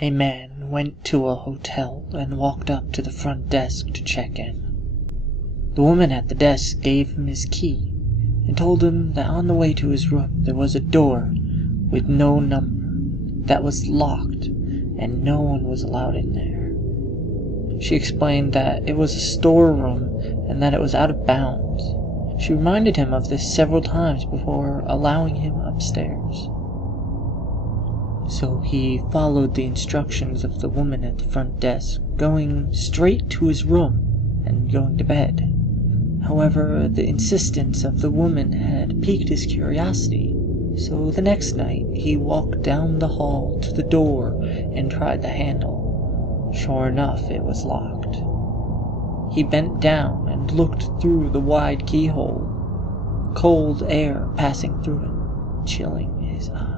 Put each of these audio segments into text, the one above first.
A man went to a hotel and walked up to the front desk to check in. The woman at the desk gave him his key and told him that on the way to his room there was a door with no number that was locked and no one was allowed in there. She explained that it was a storeroom and that it was out of bounds. She reminded him of this several times before allowing him upstairs. So he followed the instructions of the woman at the front desk, going straight to his room and going to bed. However, the insistence of the woman had piqued his curiosity, so the next night he walked down the hall to the door and tried the handle. Sure enough, it was locked. He bent down and looked through the wide keyhole, cold air passing through it, chilling his eyes.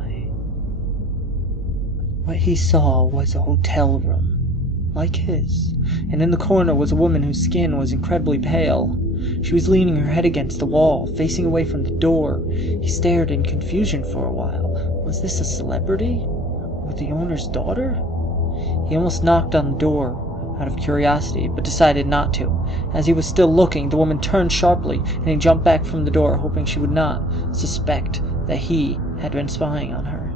What he saw was a hotel room, like his, and in the corner was a woman whose skin was incredibly pale. She was leaning her head against the wall, facing away from the door. He stared in confusion for a while. Was this a celebrity? Or the owner's daughter? He almost knocked on the door out of curiosity, but decided not to. As he was still looking, the woman turned sharply, and he jumped back from the door, hoping she would not suspect that he had been spying on her.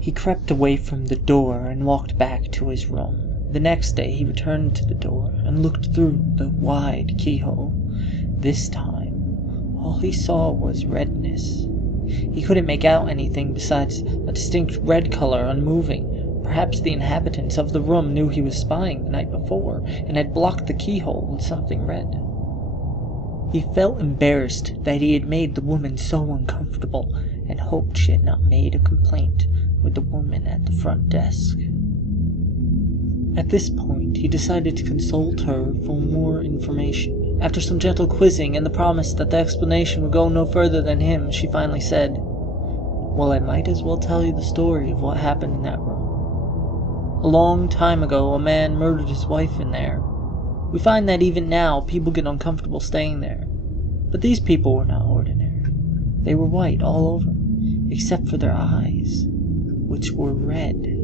He crept away from the door and walked back to his room. The next day he returned to the door and looked through the wide keyhole. This time, all he saw was redness. He couldn't make out anything besides a distinct red color unmoving. Perhaps the inhabitants of the room knew he was spying the night before and had blocked the keyhole with something red. He felt embarrassed that he had made the woman so uncomfortable and hoped she had not made a complaint with the woman at the front desk. At this point, he decided to consult her for more information. After some gentle quizzing and the promise that the explanation would go no further than him, she finally said, "Well, I might as well tell you the story of what happened in that room. A long time ago, a man murdered his wife in there. We find that even now, people get uncomfortable staying there. But these people were not ordinary. They were white all over, except for their eyes, which were red.